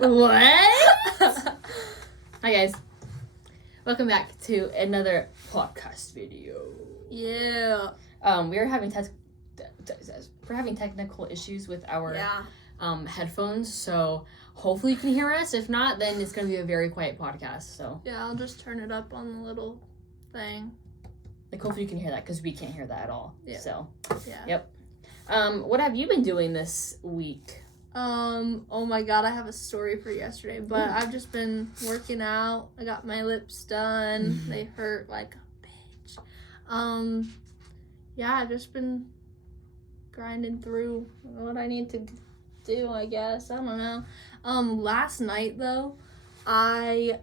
What? Hi guys, welcome back to another podcast video. Yeah. We're having technical issues with our headphones, so hopefully you can hear us. If not, then it's gonna be a very quiet podcast. So yeah, I'll just turn it up on the little thing. like hopefully you can hear that because we can't hear that at all. Yeah. So Yeah. Yep. What have you been doing this week? Oh my god, I have a story for yesterday, but I've just been working out. I got my lips done. They hurt like a bitch. Yeah, I've just been grinding through what I need to do, I guess. I don't know. Last night though, I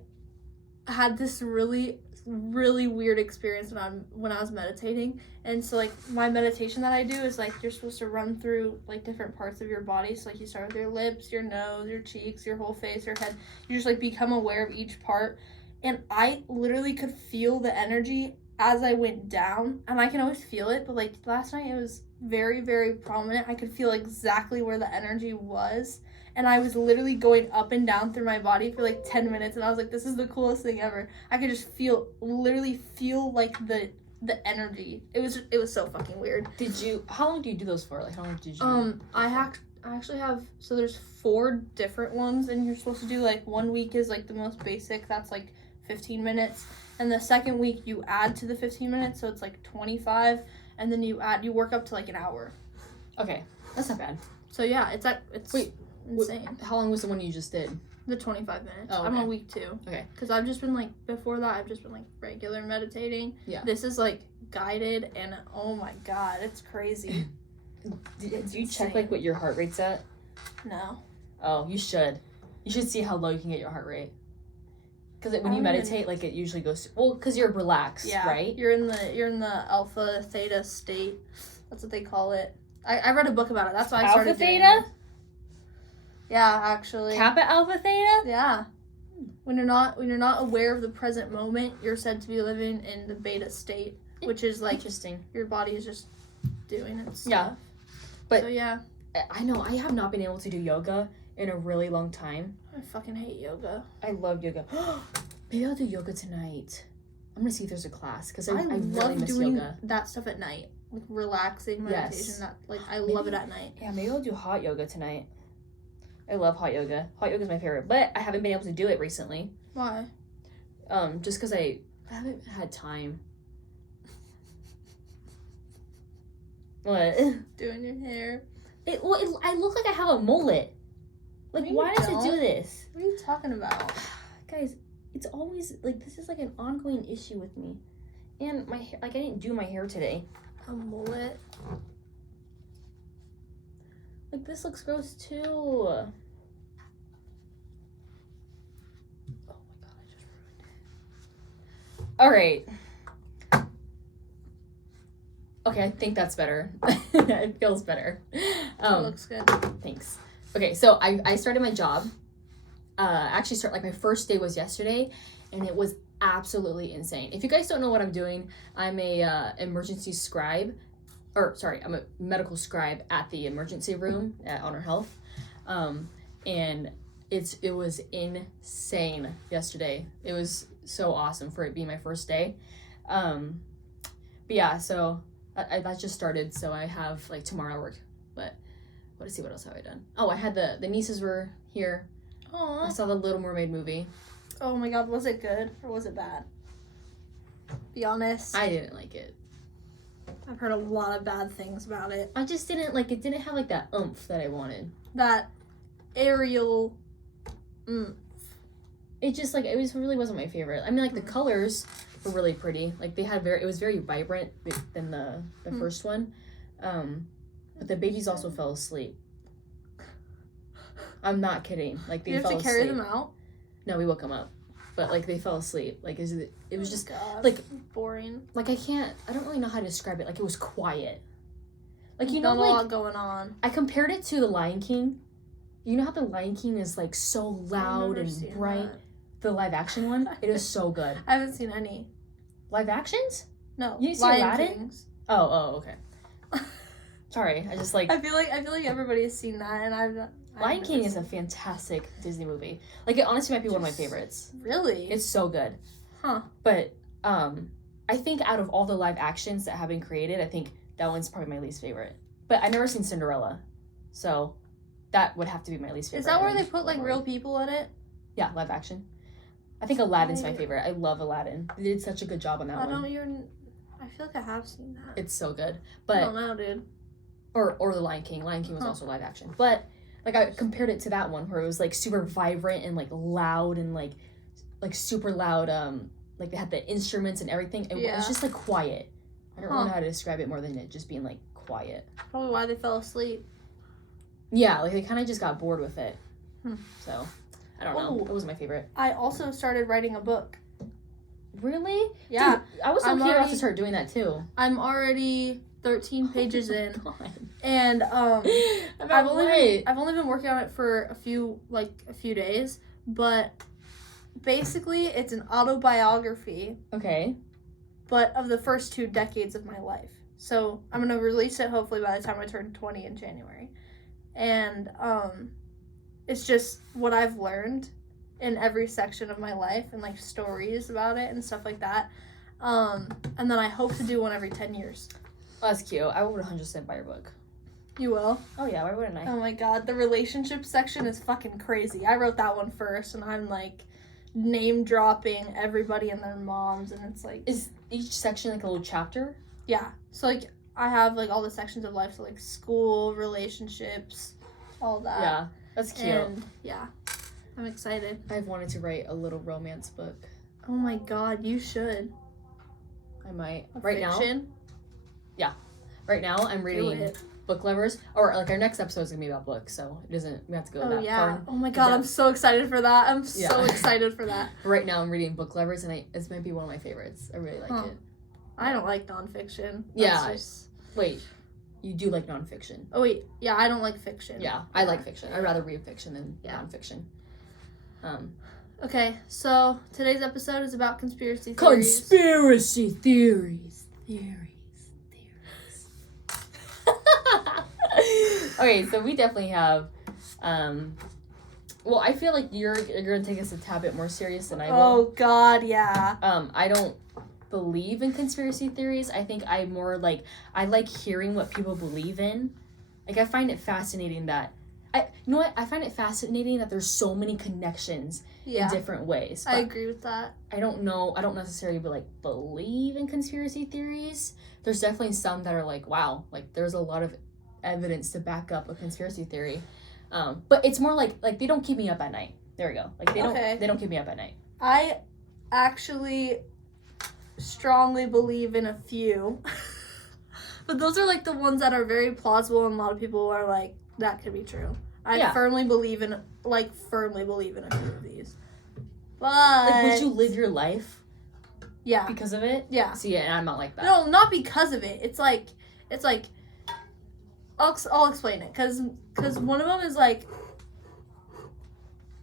had this really weird experience when I was meditating. And so like my meditation that I do is like you're supposed to run through like different parts of your body. So like you start with your lips, your nose, your cheeks, your whole face, your head. You just like become aware of each part. And I literally could feel the energy as I went down, and I can always feel it, but like last night it was very, very prominent. I could feel exactly where the energy was, and I was literally going up and down through my body for like 10 minutes, and I was like, this is the coolest thing ever. I could just literally feel like the energy. It was so fucking weird. How long do you do those for? Like how long did you I actually have, so there's 4 different ones, and you're supposed to do like 1 week is like the most basic, that's like 15 minutes, and the second week you add to the 15 minutes, so it's like 25, and then you work up to like an hour. Okay, that's not bad. So yeah, it's insane. How long was the one you just did? The 25 minutes. Oh, okay. I'm on week 2. Okay. Because I've just been like, before that, I've just been like regular meditating. Yeah. This is like guided, and oh my god, it's crazy. Do you check like what your heart rate's at? No. Oh, you should. You should see how low you can get your heart rate. Because when you meditate, like it usually goes. Well, because you're relaxed, right? You're in the alpha theta state. That's what they call it. I read a book about it. That's why I started Alpha doing theta? it. Yeah, actually. Kappa alpha theta? Yeah. When you're not aware of the present moment, you're said to be living in the beta state, which is like interesting. Your body is just doing its stuff. Yeah. But so yeah. I know I have not been able to do yoga in a really long time. I fucking hate yoga. I love yoga. Maybe I'll do yoga tonight. I'm gonna see if there's a class because I really love miss doing yoga. That stuff at night, like relaxing meditation. Yes. I love it at night. Yeah, maybe I'll do hot yoga tonight. I love hot yoga. Hot yoga is my favorite, but I haven't been able to do it recently. Why? Just because I haven't had time. What? Doing your hair. I look like I have a mullet. Like, why does it do this? What are you talking about? Guys, it's always, like, this is, like, an ongoing issue with me. And my hair, like, I didn't do my hair today. A mullet? Like, this looks gross, too. Oh, my God, I just ruined it. All right. Okay, I think that's better. It feels better. That looks good. Thanks. Okay, so I started my job. My first day was yesterday, and it was absolutely insane. If you guys don't know what I'm doing, I'm a emergency scribe. I'm a medical scribe at the emergency room at Honor Health. And it was insane yesterday. It was so awesome for it being my first day. But yeah, so that just started, so I have like tomorrow work. But let's see, what else have I done? Oh, I had the nieces were here. Aww. I saw the Little Mermaid movie. Oh my god, was it good or was it bad? Be honest. I didn't like it. I've heard a lot of bad things about it. I just didn't like it. Didn't have like that oomph that I wanted. That Ariel. It just like it really wasn't my favorite. I mean, like the colors were really pretty. Like it was very vibrant than the first one. But the babies also fell asleep. I'm not kidding. Like they fell asleep. You have to carry them out? No, we woke them up. But like they fell asleep. Like it was just God, like boring. Like I don't really know how to describe it. Like it was quiet. Like you know, not a lot going on. I compared it to The Lion King. You know how The Lion King is like so loud and bright? That. The live action one? It is so good. I haven't seen any. Live actions? No. You didn't see Aladdin? Kings. Oh, okay. Sorry, I just like. I feel like everybody has seen that, and Lion King is a fantastic Disney movie. Like, it honestly might be one of my favorites. Really? It's so good. Huh. But I think out of all the live actions that have been created, I think that one's probably my least favorite. But I've never seen Cinderella, so that would have to be my least favorite. Is that where they put like real people in it? Yeah, live action. I think Aladdin's my favorite. I love Aladdin. They did such a good job on that one. I feel like I have seen that. It's so good. I But don't know, dude. or the Lion King. Lion King was also live action. But like I compared it to that one where it was like super vibrant and like loud and like super loud. Like they had the instruments and everything. It was just like quiet. I don't know how to describe it more than it just being like quiet. Probably why they fell asleep. Yeah, like they kind of just got bored with it. Hmm. So I don't know. It wasn't my favorite. I also started writing a book. Really? Yeah. Dude, I was so curious to start doing that too. I'm already 13 pages in. God. And I've only been working on it for a few days, but basically it's an autobiography. Okay. But of the first 2 decades of my life. So I'm gonna release it hopefully by the time I turn 20 in January. And it's just what I've learned in every section of my life and like stories about it and stuff like that. And then I hope to do one every 10 years. Oh, that's cute. I would 100% buy your book. You will? Oh yeah, why wouldn't I? Oh my god, the relationship section is fucking crazy. I wrote that one first and I'm like name dropping everybody and their moms, and it's like, is each section like a little chapter? Yeah. So like I have like all the sections of life, so like school, relationships, all that. Yeah, that's cute. And yeah, I'm excited. I've wanted to write a little romance book. Oh my god, you should. I might. Fiction? Now? Yeah. Right now I'm reading Book Lovers, or like our next episode is gonna be about books, so it doesn't, we have to go that far. Oh my god, I'm so excited for that. I'm so excited for that. Right now I'm reading Book Lovers, and it might be one of my favorites. I really like it. I don't like nonfiction. Wait, you do like nonfiction? Oh wait, yeah, I don't like fiction. Yeah, I like fiction. I'd rather read fiction than nonfiction. Okay, so today's episode is about conspiracy theories. Conspiracy theories. Okay, so we definitely have, well, I feel like you're gonna take us a tad bit more serious than I will. Oh god, yeah. I don't believe in conspiracy theories. I think I like hearing what people believe in. Like, I find it fascinating that I find it fascinating that there's so many connections in different ways. I agree with that. I don't necessarily believe in conspiracy theories. There's definitely some that are like, wow, like there's a lot of evidence to back up a conspiracy theory. But it's more like they don't keep me up at night. There we go. Like they don't keep me up at night. I actually strongly believe in a few. But those are like the ones that are very plausible, and a lot of people are like, that could be true. I firmly believe in a few of these. But like, would you live your life because of it? Yeah. See, and I'm not like that. No, not because of it. It's like I'll explain it, cause one of them is like,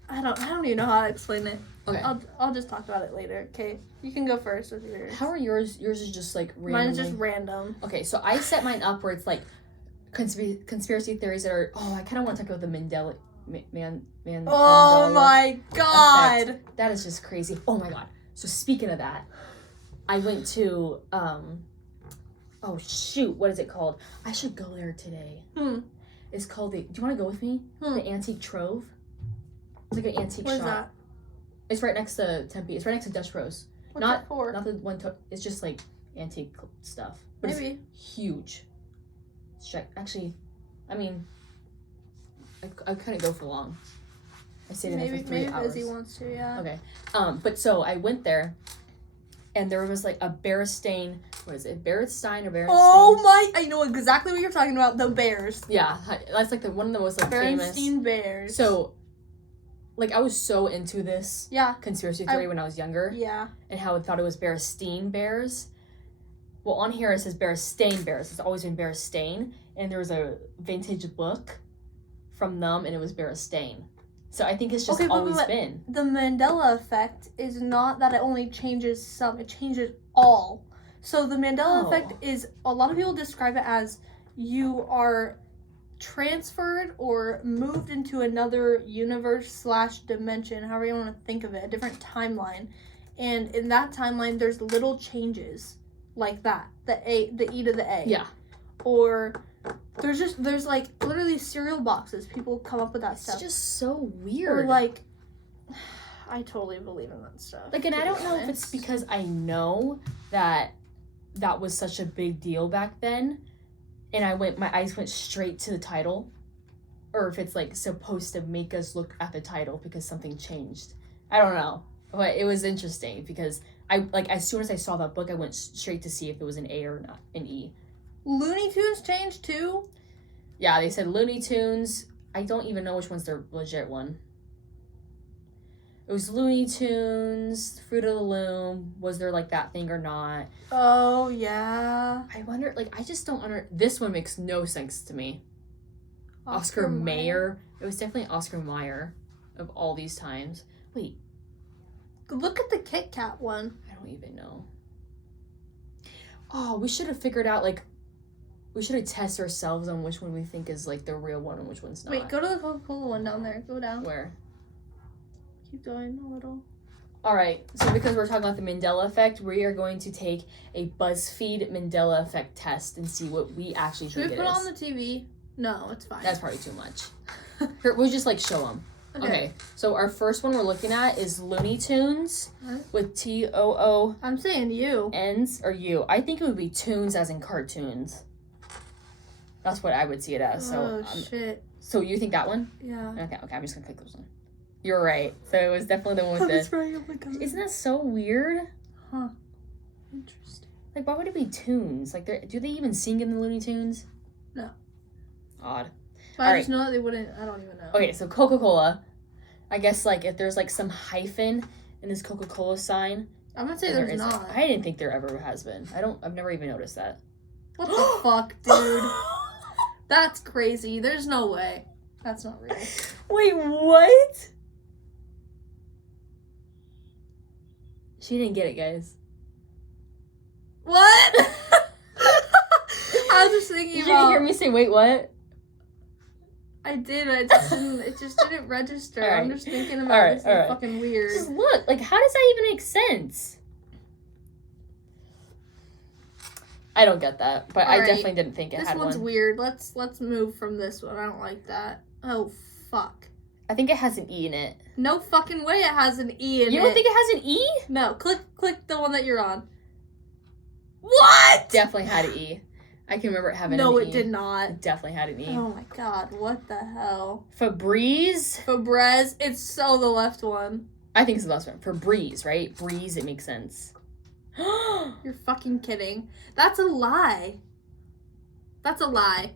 I don't even know how to explain it. Okay. I'll just talk about it later. Okay, you can go first with yours. How are yours? Yours is just like randomly. Mine is just random. Okay, so I set mine up where it's like conspiracy theories that are. Oh, I kind of want to talk about the Mandela. Oh my god, effect. That is just crazy. Oh my god. So speaking of that, I went to oh shoot, what is it called? I should go there today. It's called do you want to go with me? The Antique Trove. It's like an antique shop. What is that? It's right next to Tempe. It's right next to Dutch Bros. What's it for? Not the one. It's just like antique stuff. But maybe. It's huge. Actually, I mean, I couldn't go for long. I stayed in there for 3 hours. Maybe Izzy wants to, yeah. Okay. But so I went there, and there was like a Berenstain. What is it? Berenstain or Berenstain? Oh my! I know exactly what you're talking about. The bears. Yeah, that's like one of the most famous. Berenstain Bears. So, like, I was so into this conspiracy theory when I was younger. Yeah. And how I thought it was Berenstain Bears. Well, on here it says Berenstain Bears. It's always been Berenstain. And there was a vintage book from them, and it was Berenstain. So I think it's just always been. The Mandela effect is not that it only changes some, it changes all. So the Mandela effect is, a lot of people describe it as you are transferred or moved into another universe / dimension, however you want to think of it, a different timeline. And in that timeline, there's little changes like that. The E to the A. Yeah. Or there's like literally cereal boxes. People come up with that stuff. It's just so weird. Or like, I totally believe in that stuff. Like, and I don't know if it's because I know that was such a big deal back then, and my eyes went straight to the title, or if it's like supposed to make us look at the title because something changed. I don't know, but it was interesting because I like as soon as I saw that book, I went straight to see if it was an A or not an E. Looney Tunes changed too? Yeah, they said Looney Tunes. I don't even know which one's their legit one. It was Looney Tunes, Fruit of the Loom. Was there like that thing or not? Oh, yeah. I wonder, like, I just don't this one makes no sense to me. Oscar Mayer. It was definitely Oscar Mayer of all these times. Wait. Look at the Kit Kat one. I don't even know. Oh, we should have figured out, like, we should have tested ourselves on which one we think is, like, the real one and which one's not. Wait, go to the Coca-Cola one down there. Go down. Where? Keep going a little. All right, so because we're talking about the Mandela effect, we are going to take a BuzzFeed Mandela effect test and see what we actually think it is. Should we put it on the TV? No, it's fine. That's probably too much. Here, we'll just, like, show them. Okay, so our first one we're looking at is Looney Tunes with T-O-O. I'm saying you. Ends, or you. I think it would be tunes as in cartoons. That's what I would see it as. So, shit. So you think that one? Yeah. Okay, I'm just gonna click this one. You're right. So it was definitely the one with That's right. Oh my God. Isn't that so weird? Huh. Interesting. Like, why would it be tunes? Like, do they even sing in the Looney Tunes? No. Odd. But I just know that they wouldn't. I don't even know. Okay, so Coca-Cola. I guess, like, if there's, like, some hyphen in this Coca-Cola sign. I'm gonna say there's not. I didn't think there ever has been. I've never even noticed that. What the fuck, dude? That's crazy. There's no way. That's not real. Wait, what? She didn't get it, guys. What? I was just thinking You didn't hear me say, wait, what? I did, but it just didn't register. Right. I'm just thinking about this is right. fucking weird. Just look, like, how does that even make sense? I don't get that, but I definitely didn't think it had one. This one's weird. Let's move from this one. I don't like that. Oh, fuck. I think it has an E in it. No fucking way it has an E in it. You don't think it has an E? No, click the one that you're on. What? Definitely had an E. I can remember it having an E. No, it did not. It definitely had an E. Oh my God, what the hell? Febreze. It's so the left one. I think it's the last one. Febreze, right? Breeze, it makes sense. You're fucking kidding. That's a lie. That's a lie.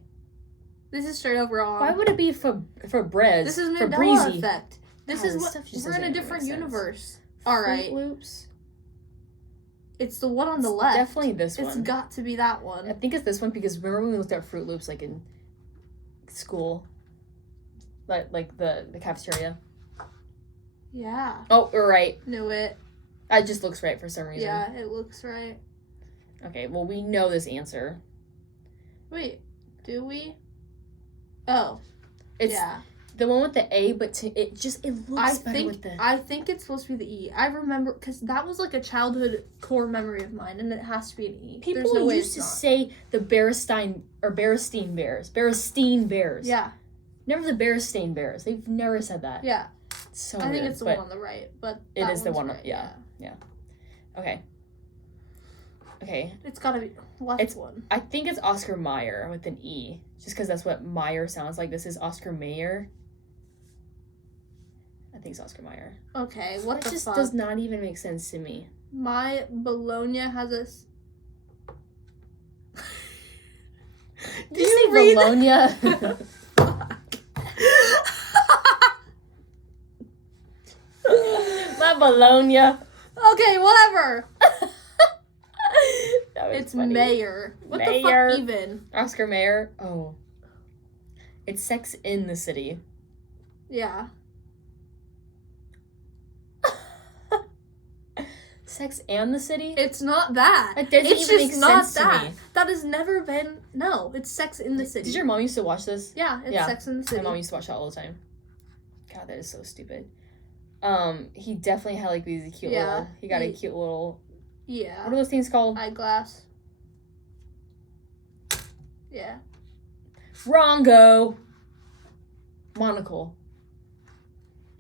This is straight up wrong. Why would it be Febreze? This is Mandela Febreze. effect. This is what we're in a different universe. All right. Fruit Loops. It's the one on the left. Definitely this one. It's got to be that one. I think it's this one because remember when we looked at Fruit Loops like in school, like the cafeteria. Yeah. Oh, you're right. Knew it. It just looks right for some reason. Yeah, it looks right. Okay, well we know this answer. Wait, do we? Oh, it's the one with the A, but it looks better with the. I think it's supposed to be the E. I remember because that was like a childhood core memory of mine, and it has to be an E. People used to say the Berenstain Bears. Yeah. Never the Berenstain Bears. They've never said that. Yeah. It's so I think weird, it's the one on the right, but it is the one. Right, yeah. Okay. It's gotta be left one. I think it's Oscar Mayer with an E, just because that's what Meyer sounds like. This is Oscar Mayer. I think it's Oscar Mayer. Okay, what the fuck? It just does not even make sense to me. My Bologna has a... Do you say Bologna? My Bologna. Okay, whatever. It's funny. Mayer. What the fuck even? Oscar Mayer. Oh. It's Sex in the City. Yeah. Sex and the City? It's not that. That doesn't It's even just make not sense to that. me. That has never been. No, it's Sex in the City. Did your mom used to watch this? Yeah, it's Yeah. Sex in the City. My mom used to watch that all the time. God, that is so stupid. He definitely had like these cute little. He got a cute little. Yeah. What are those things called? Eyeglass. Yeah. Wrongo. Monocle.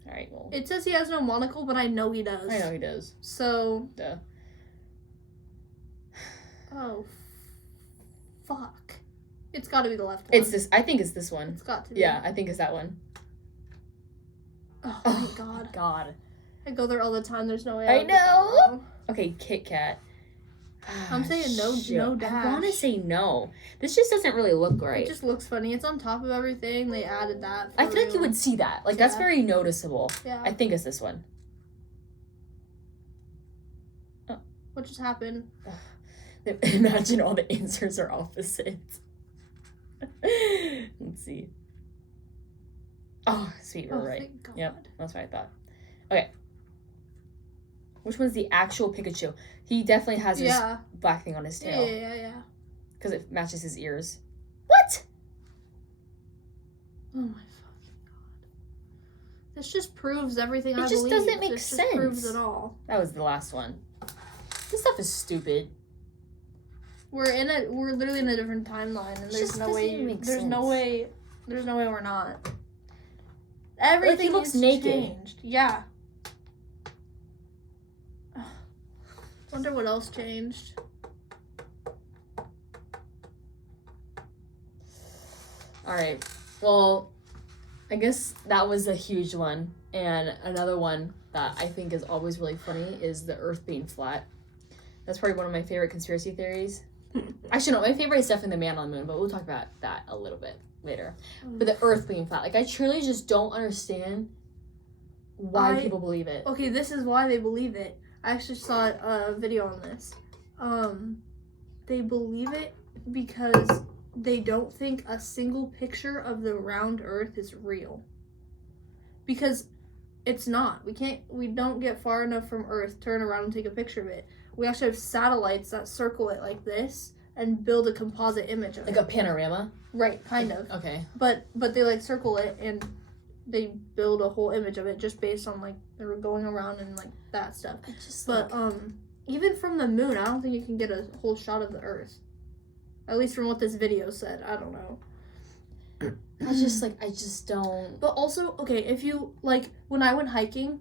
All right. Well, It says he has no monocle, but I know he does. I know he does. So. Duh. Oh. Fuck. It's got to be the left one. It's this. I think it's this one. It's got to be. Yeah, I think it's that one. Oh, thank God. God. I go there all the time. There's no way. I would get that know. wrong. Okay, Kit Kat. I'm saying no I dash. want to say no. This just doesn't really look It right. just looks funny. It's on top of everything. They added that. I feel like you real. would see that. Like, that's Yeah. very noticeable. Yeah. I think it's this one. What just happened? Imagine all the answers are opposite. Let's see. Oh, sweet, we're right. Thank God. Yep, that's what I thought. Okay. Which one's the actual Pikachu? He definitely has this black thing on his tail. Yeah. Because it matches his ears. What? Oh my fucking God. This just proves everything I It just believe. doesn't make this sense. Just proves it all. That was the last one. This stuff is stupid. We're literally in a different timeline, and there's just no doesn't way. even make There's no sense. way. There's no way we're not. Everything looks is naked. changed. Yeah. Wonder what else changed. All right. Well, I guess that was a huge one. And another one that I think is always really funny is the Earth being flat. That's probably one of my favorite conspiracy theories. Actually, no, my favorite is definitely the man on the moon, but we'll talk about that a little bit later. But the Earth being flat, like, I truly just don't understand why people believe it. Okay, this is why they believe it. I actually saw a video on this. They believe it because they don't think a single picture of the round Earth is real. Because it's not. We don't get far enough from Earth, turn around and take a picture of it. We actually have satellites that circle it like this and build a composite image of it. Like a panorama? Right, kind of. Okay. But they like circle it and they build a whole image of it just based on like they were going around and like that stuff. It's just But even from the moon, I don't think you can get a whole shot of the Earth. At least from what this video said. I don't know. I just don't. But also, okay, if you like when I went hiking,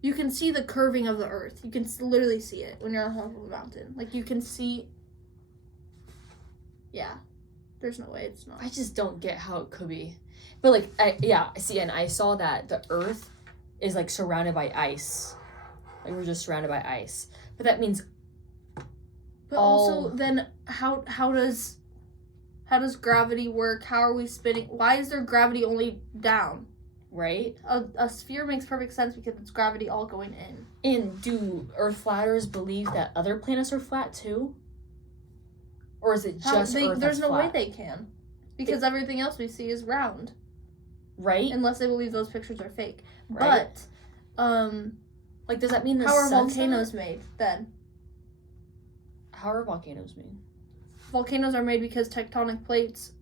you can see the curving of the Earth. You can literally see it when you're on top of a mountain. Like you can see. Yeah, there's no way it's not. I just don't get how it could be. But like, I saw that the Earth is like surrounded by ice. Like we're just surrounded by ice. But that means. But also, then how does gravity work? How are we spinning? Why is there gravity only down? Right? A sphere makes perfect sense because it's gravity all going in. And do Earth flatters believe that other planets are flat too? Or is it just Earth There's that's no flat? way they can. Because everything else we see is round. Right? Unless they believe those pictures are fake. Right. But, like, does that mean the how are sun's volcanoes not? made then? How are volcanoes made? Volcanoes are made because tectonic plates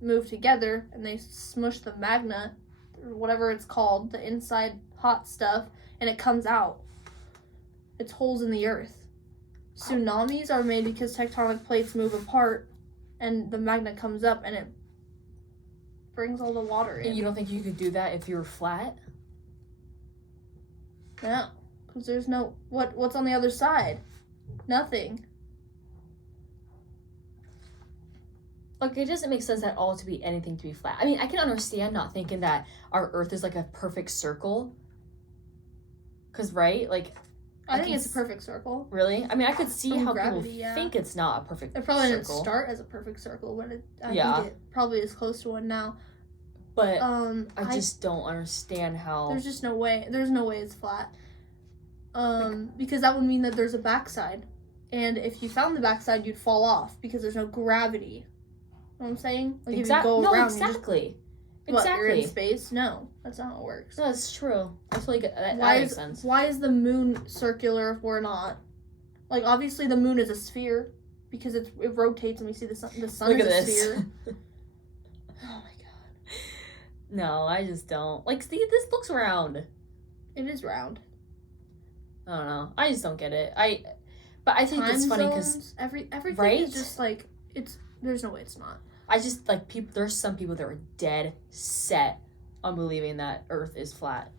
move together and they smush the magma, or whatever it's called, the inside hot stuff, and it comes out. It's holes in the earth. Tsunamis are made because tectonic plates move apart and the magma comes up and it brings all the water in. And you don't think you could do that if you were flat? No, because there's no... What's on the other side? Nothing. Like, it doesn't make sense at all to be anything to be flat. I mean, I can understand not thinking that our Earth is like a perfect circle. Because, right? Like, I think it's a perfect circle. Really? I mean, I could see From how gravity, people yeah. think it's not a perfect It probably circle. didn't start as a perfect circle, but I Yeah. think it probably is close to one now. But I just don't understand how... There's just no way. There's no way it's flat. Because that would mean that there's a backside. And if you found the backside, you'd fall off because there's no gravity. You know what I'm saying? Like if you go around, exactly. What, you're in Exactly. space? No, that's not how it works. No, that's true. I feel like that Why makes is sense. why is the moon circular if we're not? Like, obviously the moon is a sphere because it rotates and we see the sun. The sun Look is at a this. sphere. Oh my god. No, I just don't. Like, see, this looks round. It is round. I don't know. I just don't get it. But I think Time it's funny because zones, everything right? is just like there's no way it's not. I just like people. There's some people that are dead set on believing that Earth is flat.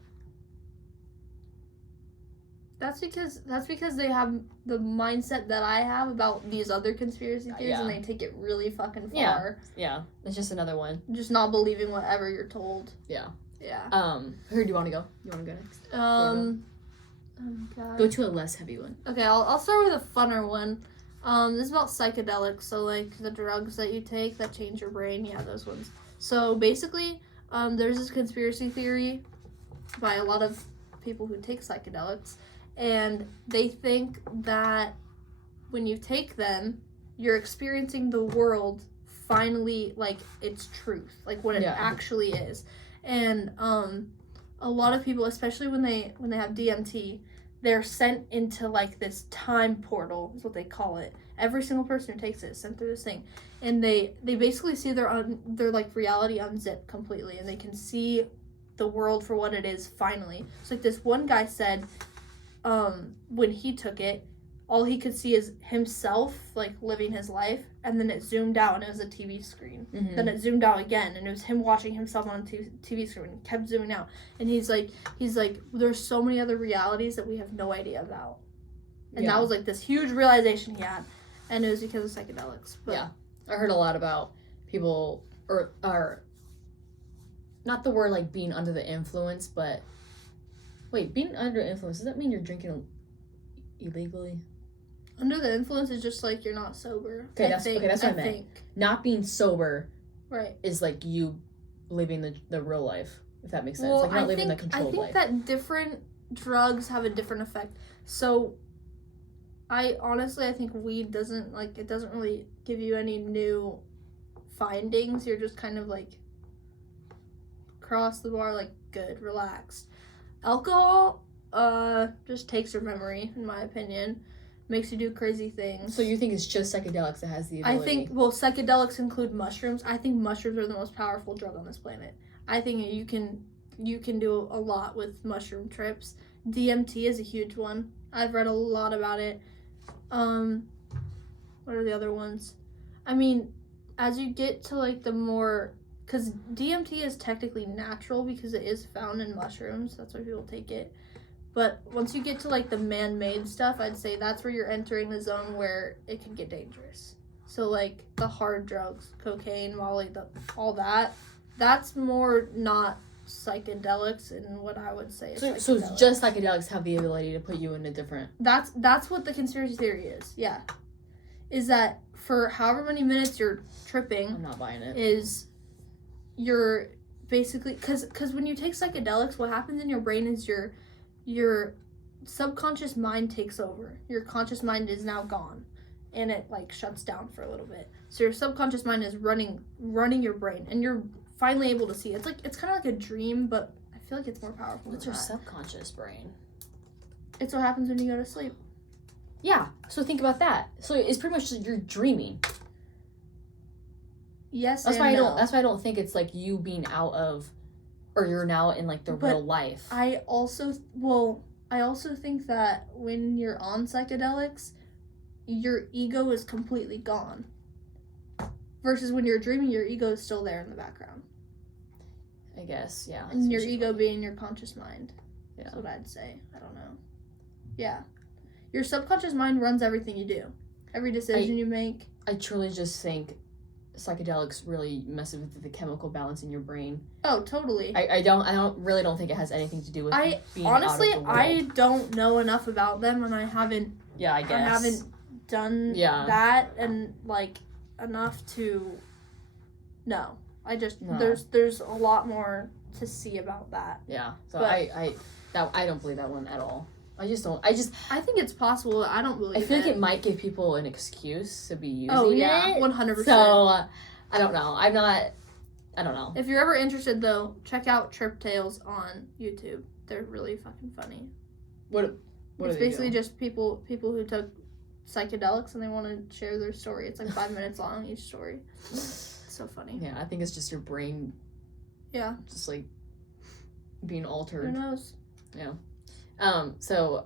That's because they have the mindset that I have about these other conspiracy theories, and they take it really fucking far. Yeah, it's just another one. Just not believing whatever you're told. Yeah. Yeah. Who do you want to go? You want to go next? Oh my god. Go to a less heavy one. Okay, I'll start with a funner one. This is about psychedelics, so like the drugs that you take that change your brain. Yeah, those ones. So basically, there's this conspiracy theory by a lot of people who take psychedelics, and they think that when you take them, you're experiencing the world finally like its truth, like what it actually is. And a lot of people, especially when they have DMT, they're sent into like this time portal is what they call it. Every single person who takes it is sent through this thing, and they basically see their like reality unzip completely, and they can see the world for what it is finally. So like this one guy said, when he took it, all he could see is himself like living his life, and then it zoomed out and it was a TV screen. Mm-hmm. Then it zoomed out again and it was him watching himself on a TV screen, and kept zooming out. And he's like there's so many other realities that we have no idea about. And that was like this huge realization he had, and it was because of psychedelics. But yeah, I heard a lot about people or not the word like being under the influence, but wait, being under influence, does that mean you're drinking illegally? Under the influence is just like you're not sober. Okay, that's what I meant. Not being sober, right, is like you living the real life, if that makes sense. Well, like you're not living the controlled life. I think that different drugs have a different effect. So I think weed doesn't really give you any new findings. You're just kind of like cross the bar, like good, relaxed. Alcohol just takes your memory, in my opinion. Makes you do crazy things. So you think it's just psychedelics that has the ability? I think, psychedelics include mushrooms. I think mushrooms are the most powerful drug on this planet. I think you can do a lot with mushroom trips. DMT is a huge one. I've read a lot about it. What are the other ones? I mean, as you get to like the more, because DMT is technically natural because it is found in mushrooms. That's why people take it. But once you get to like the man-made stuff, I'd say that's where you're entering the zone where it can get dangerous. So like the hard drugs, cocaine, Molly, all that, that's more not psychedelics in what I would say. So just psychedelics have the ability to put you in a different. That's what the conspiracy theory is. Yeah, is that for however many minutes you're tripping, I'm not buying it. Is you're basically because when you take psychedelics, what happens in your brain is your subconscious mind takes over. Your conscious mind is now gone, and it like shuts down for a little bit. So your subconscious mind is running your brain, and you're finally able to see. It's kind of like a dream, but I feel like it's more powerful. What's your subconscious brain? It's what happens when you go to sleep. Yeah. So think about that. So it's pretty much you're dreaming. Yes. That's why I don't think it's like you being out of, or you're now in like the real life. I also think that when you're on psychedelics, your ego is completely gone. Versus when you're dreaming, your ego is still there in the background. I guess, yeah. And your ego being your conscious mind. Yeah. That's what I'd say. I don't know. Yeah. Your subconscious mind runs everything you do. Every decision you make. I truly just think psychedelics really messes with the chemical balance in your brain. Oh, totally. I don't think it has anything to do with being honestly, out of the world. I don't know enough about them, and I haven't. Yeah, I guess. I haven't done that and like enough to. No, I just there's a lot more to see about that. Yeah, so but I don't believe that one at all. I think it's possible. I don't believe it. I feel like it might give people an excuse to be using it. 100%. So, I don't know. I'm not... I don't know. If you're ever interested, though, check out Trip Tales on YouTube. They're really fucking funny. What It's basically just people who took psychedelics and they want to share their story. It's like 5 minutes long each story. It's so funny. Yeah, I think it's just your brain. Yeah. Just like being altered. Who knows? Yeah. So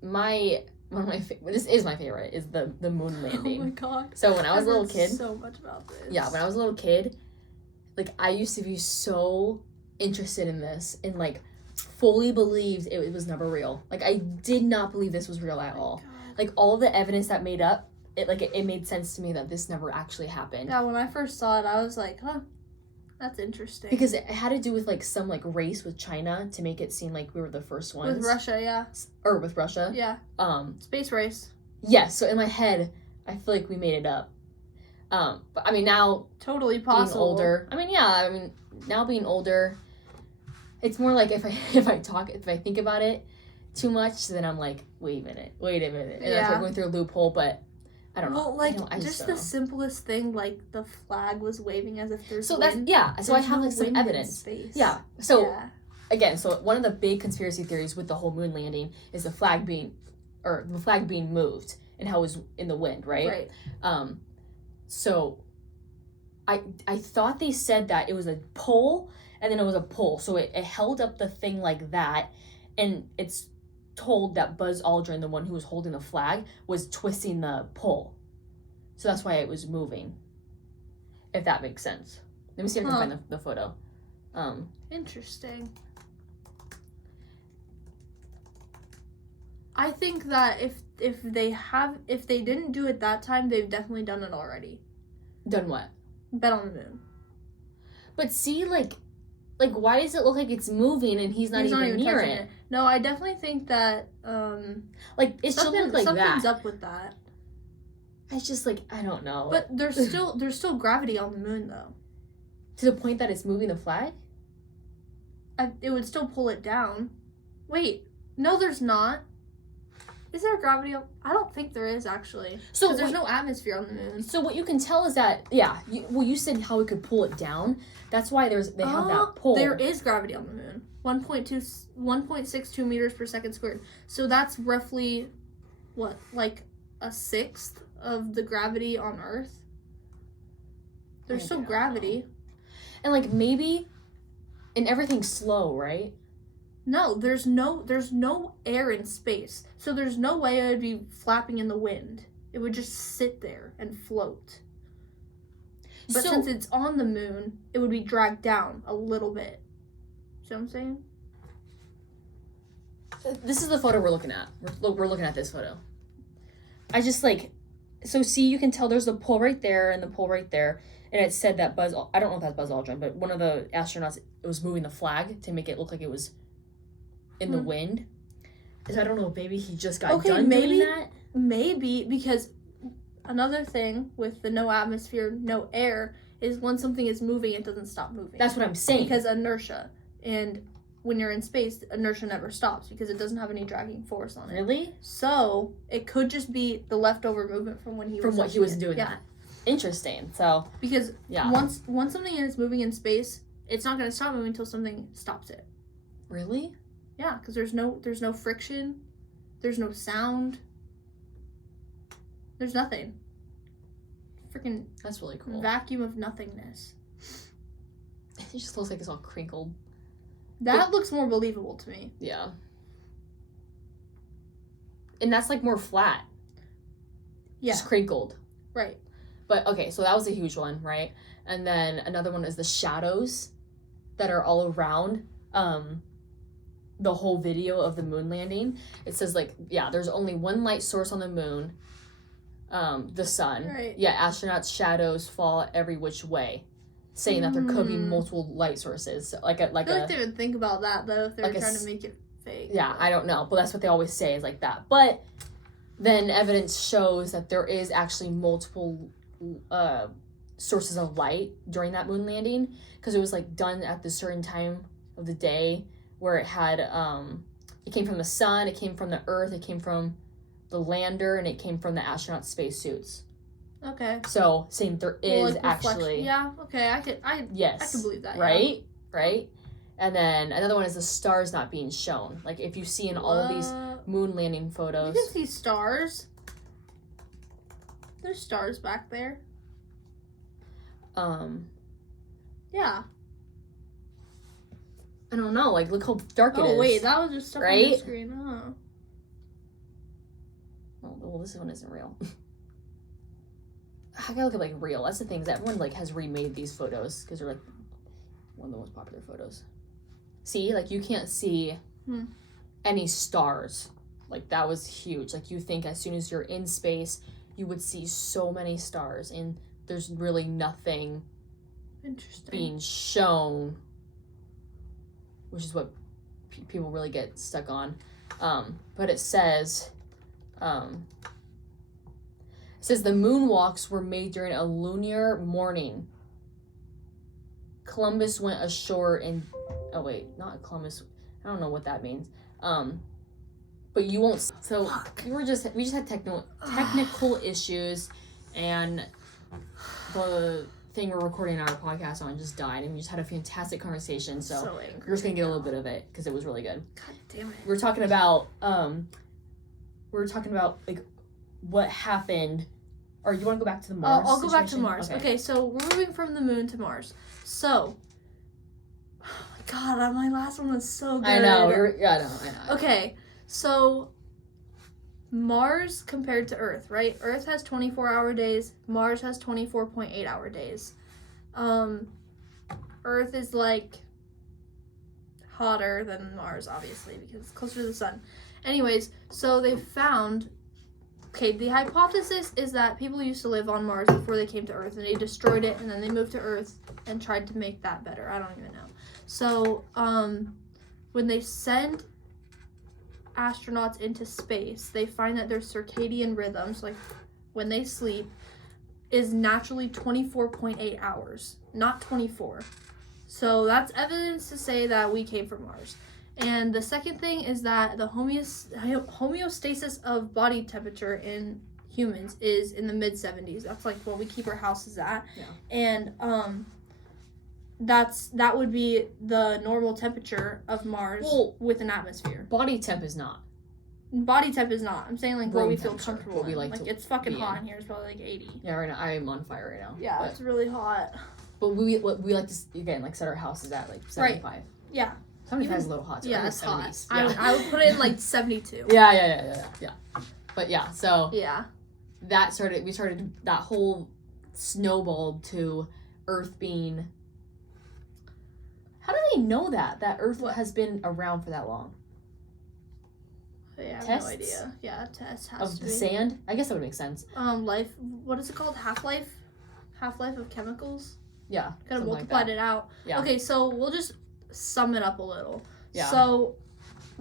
this is my favorite is the moon landing. Oh my god. So when I was a little kid. So much about this. Yeah, when I was a little kid, like I used to be so interested in this and like fully believed it was never real. Like I did not believe this was real at all. God. Like all the evidence that made up it made sense to me that this never actually happened. Yeah, when I first saw it, I was like, huh, that's interesting. Because it had to do with like some like race with China to make it seem like we were the first ones. With Russia, yeah. Or with Russia. Yeah. Space race. Yes, so in my head, I feel like we made it up. But I mean now Totally possible. being older. Now being older, it's more like if I think about it too much, then I'm like, wait a minute. And I start going through a loophole, but I don't know. Well, like, I just don't the know. simplest thing, like, the flag was waving as if there's So wind. so I have like some wind in evidence. space. Yeah. So Yeah. again, so one of the big conspiracy theories with the whole moon landing is the flag being moved and how it was in the wind, right? Right. So I thought they said that it was a pole and then it was a pole. So it held up the thing like that, and it's told that Buzz Aldrin, the one who was holding the flag, was twisting the pole. So that's why it was moving. If that makes sense. Let me see if I can find the photo. Interesting. I think that if they didn't do it that time, they've definitely done it already. Done what? Bet on the moon. But see, like why does it look like it's moving and he's not even near touching it? No, I definitely think that Like it should look like something's that. up with that. It's just like I don't know. But there's still gravity on the moon though. To the point that it's moving the flag? It would still pull it down. Wait, no, there's not. Is there gravity? I don't think there is actually. So there's no atmosphere on the moon. So what you can tell is that you said how it could pull it down. That's why they have that pull. There is gravity on the moon. 1.62 meters per second squared. So that's roughly what, like a sixth of the gravity on Earth. There's still gravity. And like maybe, and everything's slow, right? No, there's no air in space. So there's no way it would be flapping in the wind. It would just sit there and float. But since it's on the moon, it would be dragged down a little bit. See what I'm saying? This is the photo we're looking at. We're looking at this photo. I just like, so see, you can tell there's a pole right there and the pole right there. And it said that I don't know if that's Buzz Aldrin, but one of the astronauts, it was moving the flag to make it look like it was in the wind. So I don't know, maybe he just got done doing that? Maybe, because another thing with the no atmosphere, no air, is when something is moving, it doesn't stop moving. That's what I'm saying. Because inertia. And when you're in space, inertia never stops because it doesn't have any dragging force on it. Really? So it could just be the leftover movement from when he was doing that. Interesting. So because once something is moving in space, it's not going to stop moving until something stops it. Really? Yeah, because there's no friction, there's no sound, there's nothing. Freaking that's really cool. Vacuum of nothingness. It just looks like it's all crinkled. That looks more believable to me. Yeah. And that's like more flat. Yeah. Just crinkled. Right. But okay, so that was a huge one, right? And then another one is the shadows that are all around the whole video of the moon landing. It says like, there's only one light source on the moon, the sun. Right. Yeah, astronauts' shadows fall every which way, saying that there could be multiple light sources. So I feel like they would think about that though if they were trying to make it fake. Yeah, I don't know, but that's what they always say is like that. But then evidence shows that there is actually multiple sources of light during that moon landing, because it was like done at the certain time of the day where it had it came from the sun, it came from the earth, it came from the lander, and it came from the astronaut spacesuits. Okay. So saying there is Well, like actually. Yeah. Okay. I could Yes. believe that. Right. Yeah. Right. And then another one is the stars not being shown. Like if you see in all of these moon landing photos. You can see stars. There's stars back there. Yeah. I don't know. Like look how dark it is. Oh wait, that was just stuff on the screen. Oh. Well, this one isn't real. I gotta look at like real. That's the thing. Is everyone like has remade these photos because they're like one of the most popular photos. See, like you can't see any stars. Like that was huge. Like you think as soon as you're in space, you would see so many stars, and there's really nothing being shown, which is what people really get stuck on. But it says the moonwalks were made during a lunar morning. Columbus went ashore in not Columbus. I don't know what that means. But you won't. So we just had technical issues, and the thing we're recording our podcast on just died, and we just had a fantastic conversation. So we're just gonna get a little bit of it because it was really good. God damn it. We were talking about like what happened. Or you want to go back to the Mars? I'll go back to Mars. Okay, so we're moving from the moon to Mars. So, oh my god, my last one was so good. I know. I know. Okay, so Mars compared to Earth, right? Earth has 24-hour days. Mars has 24.8-hour days. Earth is like hotter than Mars, obviously, because it's closer to the sun. Anyways, so they found. Okay, the hypothesis is that people used to live on Mars before they came to Earth, and they destroyed it, and then they moved to Earth and tried to make that better. I don't even know. So, when they send astronauts into space, they find that their circadian rhythms, like when they sleep, is naturally 24.8 hours, not 24. So that's evidence to say that we came from Mars. And the second thing is that the homeostasis of body temperature in humans is in the mid-70s. That's like what we keep our houses at. Yeah. And that would be the normal temperature of Mars with an atmosphere. Body temp is not. Body temp is not. I'm saying like what we feel comfortable what we in. like to it's fucking hot in here. It's probably like 80. Yeah, right now I'm on fire right now. Yeah, it's really hot. But we like to again like set our houses at like 75. Right. Yeah. 75 is a little hot. So yeah, it's 70s. hot. Yeah. I would put it in like 72. Yeah. But yeah, so yeah, we started that whole snowballed to Earth being. How do they know that Earth has been around for that long? I have Tests? no idea. Yeah, tests has of to the be. sand. I guess that would make sense. Life. What is it called? Half-life of chemicals. Yeah. Could have multiplied it out. Yeah. Okay, so we'll just sum it up a little. Yeah. So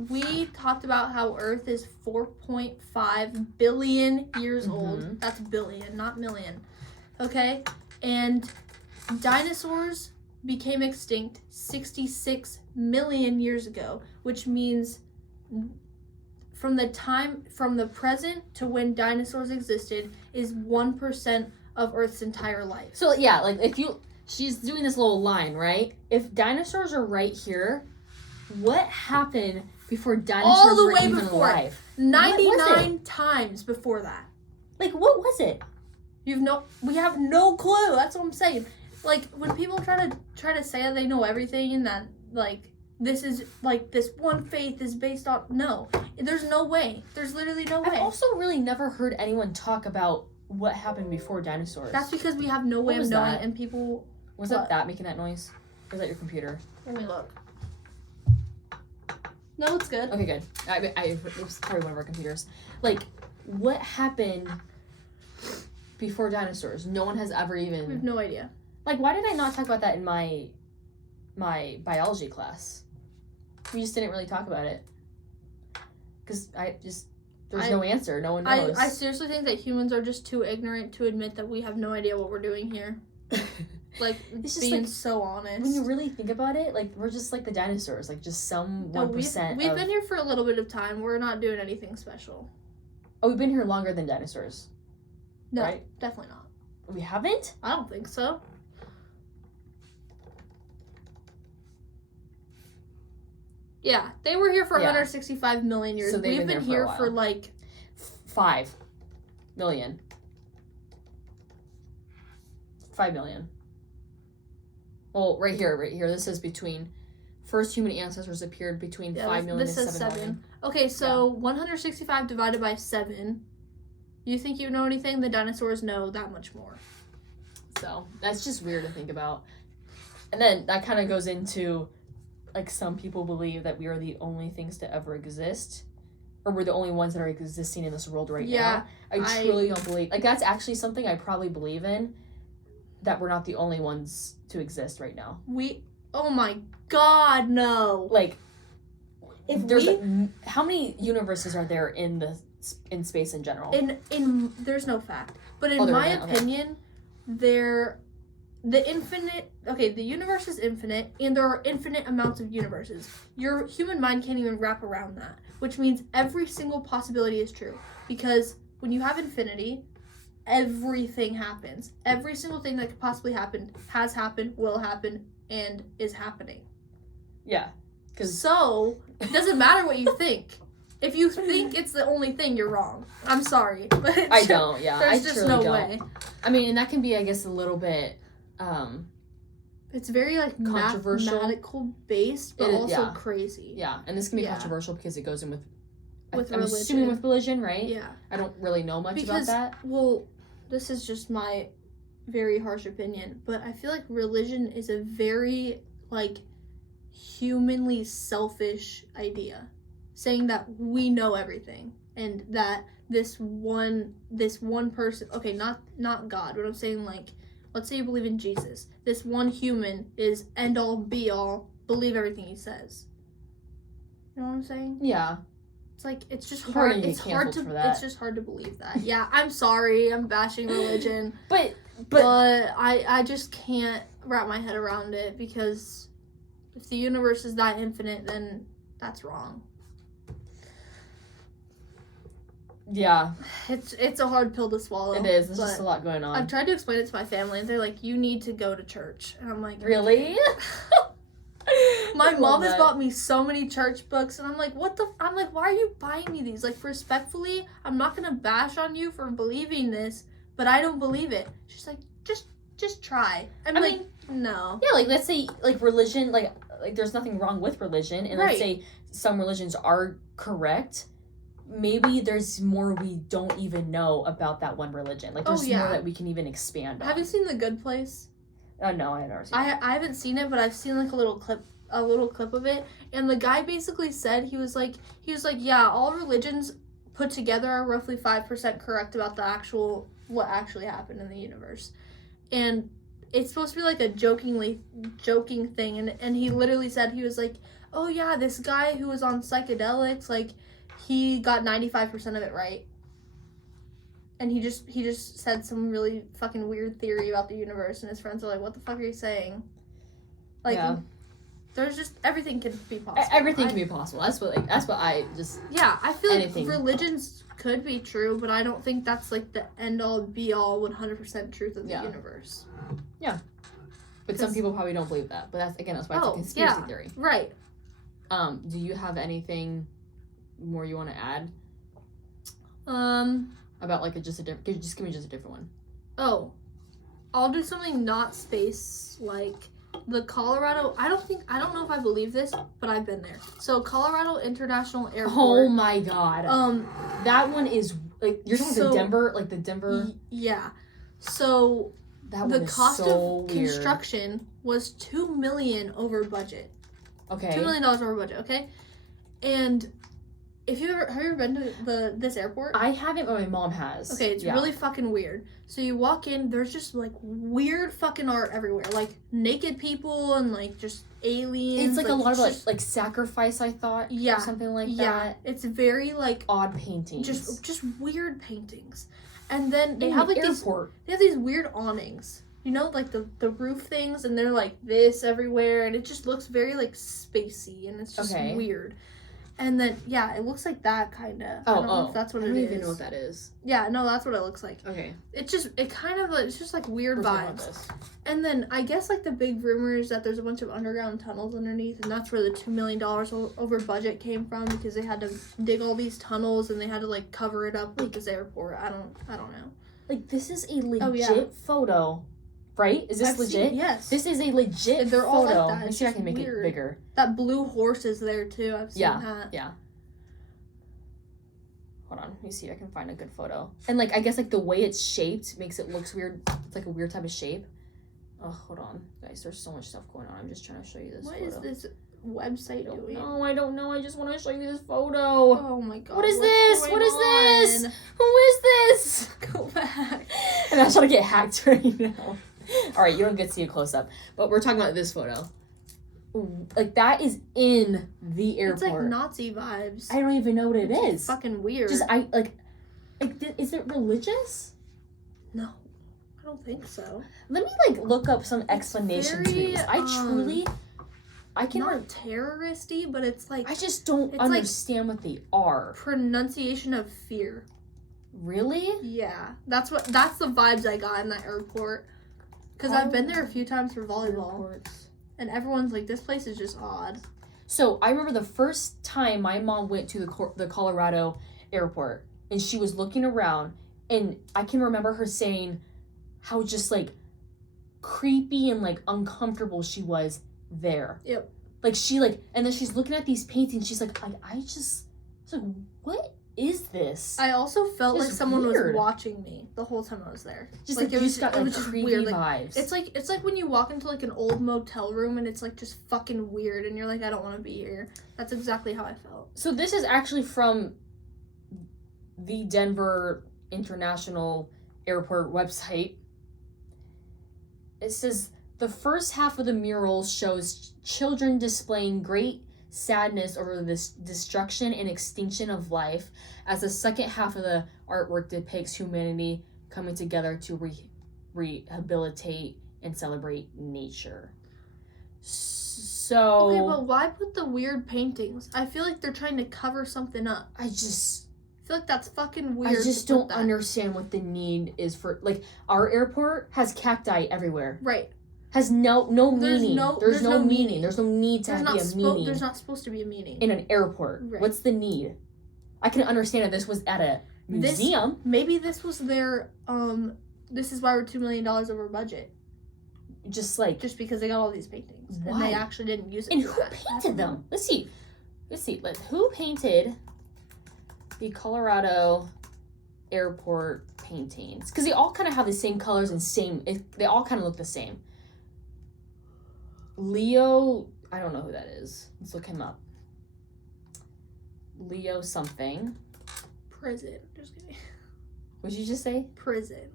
we talked about how Earth is 4.5 billion years old. That's billion, not million. Okay? And dinosaurs became extinct 66 million years ago, which means from the present to when dinosaurs existed is 1% of Earth's entire life. So yeah, like she's doing this little line, right? If dinosaurs are right here, what happened before dinosaurs were even alive? 99 times before that. Like, what was it? We have no clue. That's what I'm saying. Like, when people try to say that they know everything and that, like, this is, like, this one faith is based on... No. There's no way. There's literally no way. I've also really never heard anyone talk about what happened before dinosaurs. That's because we have no way of knowing, and people... Was that making that noise? Or was that your computer? Let me look. No, it's good. Okay, good. It was probably one of our computers. Like, what happened before dinosaurs? No one has ever even... We have no idea. Like, why did I not talk about that in my biology class? We just didn't really talk about it. Because there's no answer. No one knows. I seriously think that humans are just too ignorant to admit that we have no idea what we're doing here. Like, it's just being so honest. When you really think about it, like, we're just like the dinosaurs. Like, just some 1%. We've been here for a little bit of time. We're not doing anything special. Oh, we've been here longer than dinosaurs. No, right? definitely not. We haven't? I don't think so. Yeah, they were here for 165 million years. So they've We've been been there here for a for while. like 5 million. 5 million. Well, right here. This says between first human ancestors appeared between 5 million this and says 7 million. Okay, so 165 divided by 7. You think you know anything? The dinosaurs know that much more. So that's just weird to think about. And then that kind of goes into, like, some people believe that we are the only things to ever exist, or we're the only ones that are existing in this world right now. I truly don't believe, like, that's actually something I probably believe in, that we're not the only ones to exist right now. Oh my god, no. Like, how many universes are there in space in general? In there's no fact, but in my opinion, the universe is infinite, and there are infinite amounts of universes. Your human mind can't even wrap around that, which means every single possibility is true, because when you have infinity, everything happens. Every single thing that could possibly happen has happened, will happen, and is happening. Yeah. So, it doesn't matter what you think. If you think it's the only thing, you're wrong. I'm sorry. But I don't, yeah. There's just no way. I mean, and that can be, I guess, a little bit... it's very, like, controversial. Mathematical based, but also crazy. Yeah, and this can be controversial because it goes in with religion. I'm assuming with religion, right? Yeah. I don't really know much about that. Well, this is just my very harsh opinion, but I feel like religion is a very, like, humanly selfish idea. Saying that we know everything, and that this one person, okay, not God, but I'm saying, like, let's say you believe in Jesus. This one human is end all be all, believe everything he says. You know what I'm saying? Yeah. It's like, it's just hard. It's just hard to believe that. Yeah, I'm sorry, I'm bashing religion. but I just can't wrap my head around it, because if the universe is that infinite, then that's wrong. Yeah. It's a hard pill to swallow. It is. There's just a lot going on. I've tried to explain it to my family, and they're like, you need to go to church. And I'm like, really? My mom has bought me so many church books, and I'm like, I'm like, why are you buying me these? Like, respectfully, I'm not gonna bash on you for believing this, but I don't believe it. She's like, just try. I mean, no. Yeah, like, let's say, like, religion, like there's nothing wrong with religion, and let's say some religions are correct. Maybe there's more we don't even know about that one religion. Like, there's more that we can even expand on. Have you seen The Good Place? No, I have never seen it. I haven't seen it, but I've seen, like, a little clip of it, and the guy basically said, he was like, yeah, all religions put together are roughly 5% correct about what actually happened in the universe. And it's supposed to be, like, a joking thing, and he literally said, he was like, oh yeah, this guy who was on psychedelics, like, he got 95% of it right. And he just said some really fucking weird theory about the universe, and his friends are like, what the fuck are you saying? Like, there's just, everything can be possible. Everything can be possible. That's what I just... Yeah, I feel like religions could be true, but I don't think that's, like, the end-all, be-all, 100% truth of the universe. Yeah. But some people probably don't believe that. But that's why it's a conspiracy theory. Right. Do you have anything more you want to add? About, like, just give me just a different one. Oh. I'll do something not space, like... The Colorado, I don't know if I believe this, but I've been there. So Colorado International Airport. Oh my god. That one is, like, you're talking the Denver, like the Denver. Yeah. So that the cost of construction was $2 million over budget. Okay. $2 million over budget. Okay. And have you ever been to this airport? I haven't, but my mom has. Okay, it's really fucking weird. So you walk in, there's just, like, weird fucking art everywhere. Like, naked people and, like, just aliens. It's, like a lot of, like, sacrifice, I thought. Yeah. Or something like that. Yeah. It's very, like... odd paintings. Just weird paintings. And then they have, like, these weird awnings. You know, like, the roof things, and they're, like, this everywhere. And it just looks very, like, spacey. And it's just weird. And then, yeah, it looks like that, kind of. I don't know if that's what it is. I don't even know what that is. Yeah, no, that's what it looks like. Okay. It's just like weird vibes. This. And then I guess like the big rumor is that there's a bunch of underground tunnels underneath, and that's where the $2 million over budget came from, because they had to dig all these tunnels and they had to like cover it up with this airport. I don't know. Like, this is a legit photo, right? Is this legit? Yes. This is a legit They're photo. all like that. Let me see if I can make it bigger. That blue horse is there too. I've seen that. Yeah. Hold on. Let me see if I can find a good photo. And like, I guess like the way it's shaped makes it looks weird. It's like a weird type of shape. Oh, hold on, guys. There's so much stuff going on. I'm just trying to show you this. What is this website doing? No, I don't know. I just want to show you this photo. Oh my god. What is this? What is this? Who is this? Go back. And I'm trying to get hacked right now. All right, you don't get to see a close up, but we're talking about this photo. Like, that is in the airport. It's like Nazi vibes. I don't even know what it is. Fucking weird. Just is it religious? No, I don't think so. Let me like look up some explanation to these. I can not terroristy, but it's like I just don't understand what they are. Pronunciation of fear. Really? Yeah, that's the vibes I got in that airport. Because I've been there a few times for volleyball. Airports. And everyone's like, this place is just odd. So I remember the first time my mom went to the Colorado airport, and she was looking around, and I can remember her saying how just like creepy and like uncomfortable she was there. Yep. Like she like, and then she's looking at these paintings. She's like, it's like, what is this? I also felt like someone weird. was watching me the whole time I was there. Just like, you just got like creepy weird. vibes. It's like when you walk into like an old motel room and it's like just fucking weird and you're like, I don't want to be here. That's exactly how I felt. So this is actually from the Denver International Airport website. It says the first half of the mural shows children displaying great sadness over this destruction and extinction of life, as the second half of the artwork depicts humanity coming together to rehabilitate and celebrate nature. So okay, but why put the weird paintings? I feel like they're trying to cover something up. I feel like that's fucking weird. I just don't understand what the need is for, like, our airport has cacti everywhere. Right. Has no meaning. There's no meaning. There's no need to be a meaning. There's not supposed to be a meaning. In an airport. Right. What's the need? I can understand if this was at a museum. Maybe this was their, this is why we're $2 million over budget. Just because they got all these paintings. Why? And they actually didn't use it. And who painted them? Let's see. Who painted the Colorado airport paintings? Because they all kind of have the same colors and they all kind of look the same. Leo, I don't know who that is. Let's look him up. Leo something. Prison. Just kidding. What did you just say? Prison.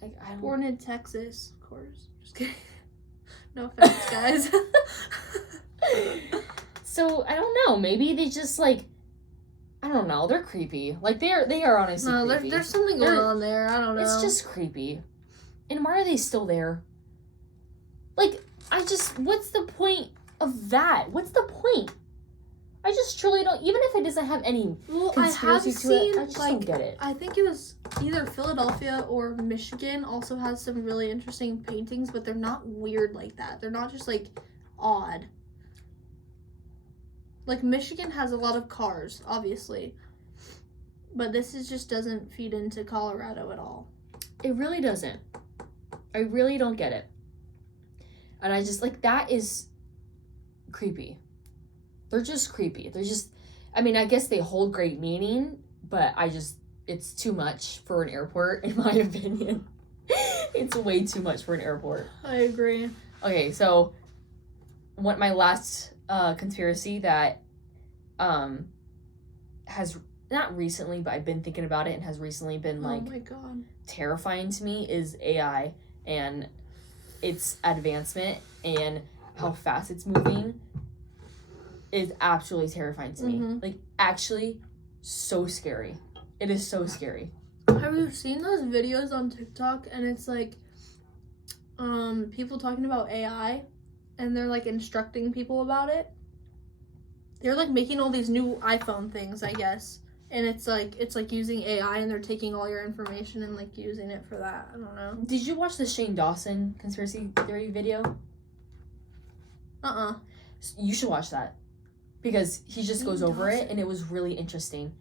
I don't know. Born in Texas, of course. Just kidding. No offense, guys. So, I don't know. Maybe they just, like, I don't know. They're creepy. Like, they are honestly creepy. There's something going on there. I don't know. It's just creepy. And why are they still there? Like, what's the point of that? What's the point? I just truly don't, even if it doesn't have any conspiracy to it, I just don't get it. I think it was either Philadelphia or Michigan also has some really interesting paintings, but they're not weird like that. They're not just, like, odd. Like, Michigan has a lot of cars, obviously. But this just doesn't feed into Colorado at all. It really doesn't. I really don't get it. And I just, like, that is creepy. They're just creepy. I mean, I guess they hold great meaning, but it's too much for an airport, in my opinion. It's way too much for an airport. I agree. Okay, so my last conspiracy that has, not recently, but I've been thinking about it and has recently been, like, oh my God, terrifying to me is AI and its advancement and how fast it's moving is absolutely terrifying to me. Like, actually so scary. It is so scary. Have you seen those videos on TikTok? And it's like people talking about AI and they're like instructing people about it. they're like making all these new iPhone things, I guess. And it's like using AI, and they're taking all your information and like using it for that. I don't know. Did you watch the Shane Dawson conspiracy theory video? You should watch that, because he just goes over it, and it was really interesting.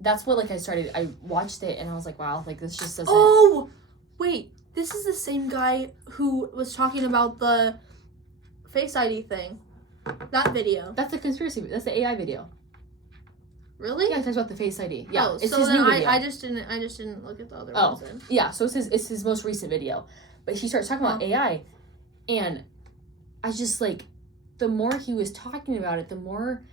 That's what like I watched it, and I was like, wow, like this just doesn't. Oh, wait, this is the same guy who was talking about the Face ID thing. That video. That's the conspiracy. That's the AI video. Really? Yeah, it talks about the Face ID. Yeah, oh, it's so his then new video. I just didn't look at the other ones then. Yeah, so it's his most recent video, but he starts talking about AI, and I just like, the more he was talking about it, the more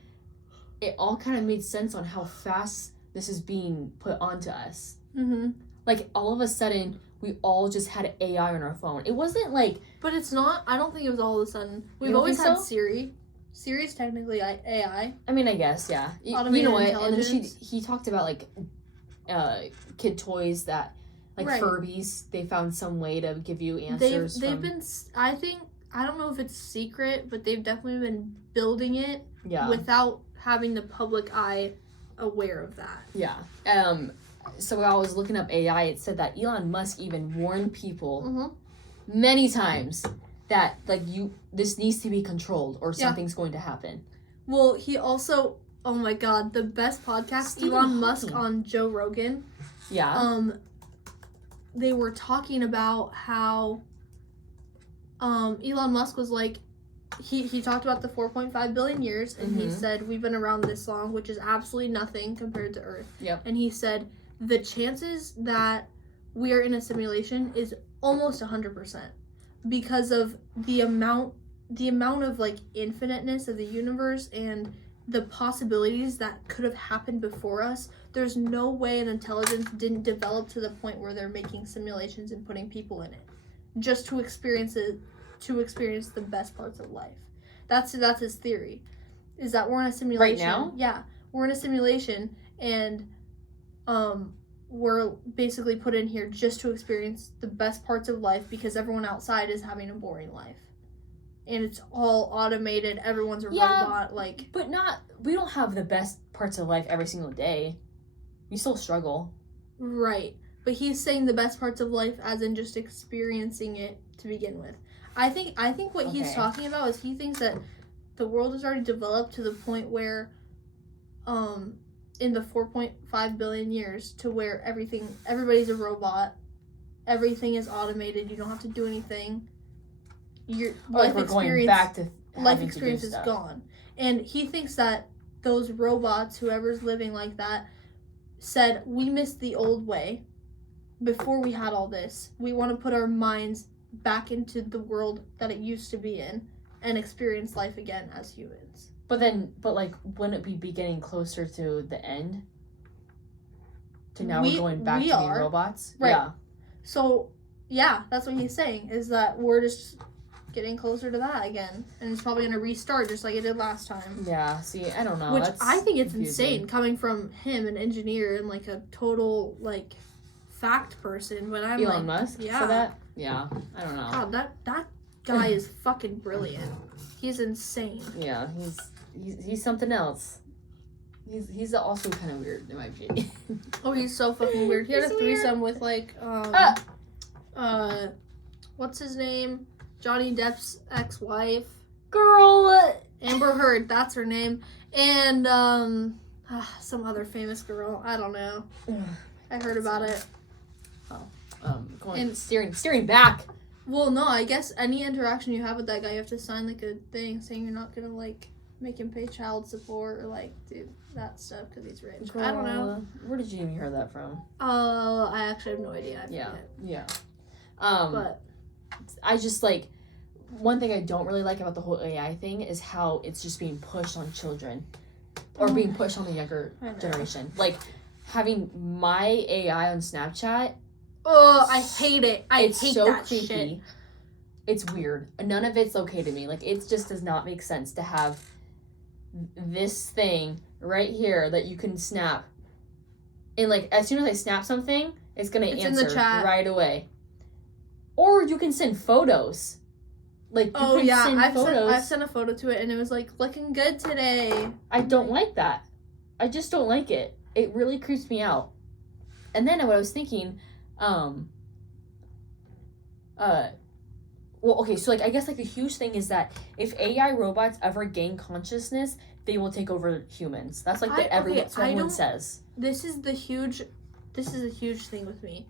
it all kind of made sense on how fast this is being put onto us. Mm-hmm. Like all of a sudden, we all just had AI on our phone. It wasn't like. But it's not. I don't think it was all of a sudden. We've always had Siri. Siri's technically AI. I mean, I guess, yeah. Automated you know what? intelligence. And then he talked about like kid toys that, like right. Furbies. They found some way to give you answers. They've been. I think, I don't know if it's secret, but they've definitely been building it. Yeah. Without having the public eye aware of that. Yeah. So while I was looking up AI, it said that Elon Musk even warned people many times that like this needs to be controlled or something's going to happen. Well, he also, oh my god, the best podcast, Elon Musk on Joe Rogan. Yeah. They were talking about how Elon Musk was like, he talked about the 4.5 billion years, and he said we've been around this long, which is absolutely nothing compared to Earth. Yep. And he said the chances that we are in a simulation is almost 100%, because of the amount of like infiniteness of the universe and the possibilities that could have happened before us. There's no way an intelligence didn't develop to the point where they're making simulations and putting people in it just to experience it, to experience the best parts of life. That's his theory, is that we're in a simulation. Right now? Yeah, we're in a simulation, and we're basically put in here just to experience the best parts of life, because everyone outside is having a boring life. And it's all automated, everyone's a robot, like... But we don't have the best parts of life every single day. We still struggle. Right. But he's saying the best parts of life as in just experiencing it to begin with. I think what he's talking about is he thinks that the world has already developed to the point where, in the 4.5 billion years, to where everybody's a robot, everything is automated, you don't have to do anything. Your life experience is gone. And he thinks that those robots, whoever's living like that, said, we missed the old way before we had all this. We want to put our minds back into the world that it used to be in and experience life again as humans. But like, wouldn't it be getting closer to the end? To now we're going back to being robots? Right. Yeah. So, yeah, that's what he's saying, is that we're just getting closer to that again. And it's probably going to restart just like it did last time. Yeah, see, I don't know. Which I think it's insane coming from him, an engineer, and like a total, like, fact person. But I'm Elon Musk? Yeah. For that? Yeah, I don't know. God, that guy is fucking brilliant. He's insane. Yeah, he's something else. He's also kind of weird in my opinion. Oh, he's so fucking weird. He had a threesome with like what's his name? Johnny Depp's ex-wife. Girl, Amber Heard, that's her name. And some other famous girl. I don't know. I heard about it. Steering back. Well, no, I guess any interaction you have with that guy, you have to sign like a thing saying you're not gonna like make him pay child support or like do that stuff because he's rich. Girl, I don't know. Where did you even hear that from? I actually have no idea. Yeah. But I just like, one thing I don't really like about the whole AI thing is how it's just being pushed on children or being pushed on the younger generation. Like having my AI on Snapchat. Oh, I hate it. It's hate so that creepy. shit. It's weird. None of it's okay to me. Like, it just does not make sense to have this thing right here that you can snap. And, like, as soon as I snap something, it's going to answer in the chat right away. Or you can send photos. Like, you Oh can yeah, send photos. I've sent a photo to it and it was like looking good today. I don't like that. I just don't like it. It really creeps me out. And then what I was thinking, well, okay, so like I guess like a huge thing is that if AI robots ever gain consciousness, they will take over humans. That's like everyone says. This is a huge thing with me.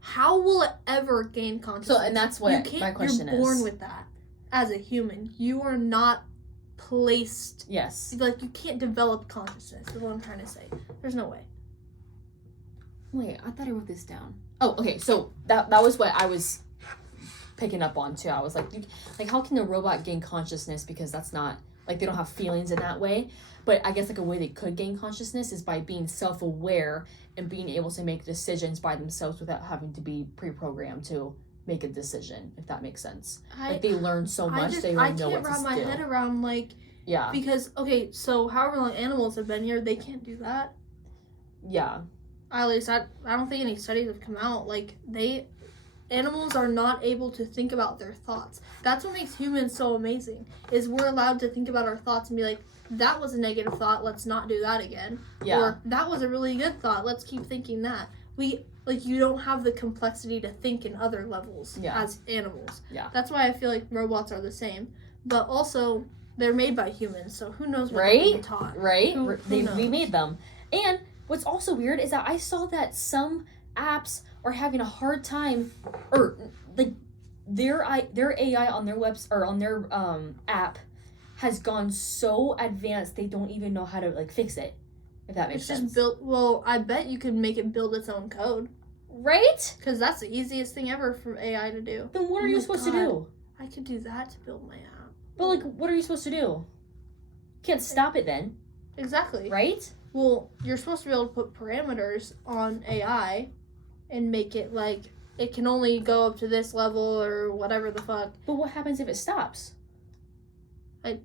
How will it ever gain consciousness? So, and that's what my question is. You're born with that as a human. You are not placed. Yes. Like, you can't develop consciousness, is what I'm trying to say. There's no way. Wait, I thought I wrote this down. Oh, okay, so that was what I was picking up on too. I was like how can a robot gain consciousness, because that's not, like, they don't have feelings in that way. But I guess like a way they could gain consciousness is by being self-aware and being able to make decisions by themselves without having to be pre-programmed to make a decision, if that makes sense. Like, they learn so much, they already know what to do. I can't wrap my head around, like, yeah, because, okay, so however long animals have been here, they can't do that. Yeah. At least I don't think any studies have come out. Like, animals are not able to think about their thoughts. That's what makes humans so amazing, is we're allowed to think about our thoughts and be like, that was a negative thought, let's not do that again. Yeah. Or, that was a really good thought, let's keep thinking that. You don't have the complexity to think in other levels as animals. Yeah. That's why I feel like robots are the same. But also, they're made by humans, so who knows what they're being taught. Right? We made them. And what's also weird is that I saw that some apps are having a hard time, or like their AI on their or on their app has gone so advanced they don't even know how to like fix it. If that makes sense. It's just built. Well, I bet you can make it build its own code. Right? Because that's the easiest thing ever for AI to do. Then what are you supposed to do? I could do that to build my app. But like, what are you supposed to do? Can't stop it then. Exactly. Right? Well, you're supposed to be able to put parameters on AI and make it like it can only go up to this level or whatever the fuck. But what happens if it stops? It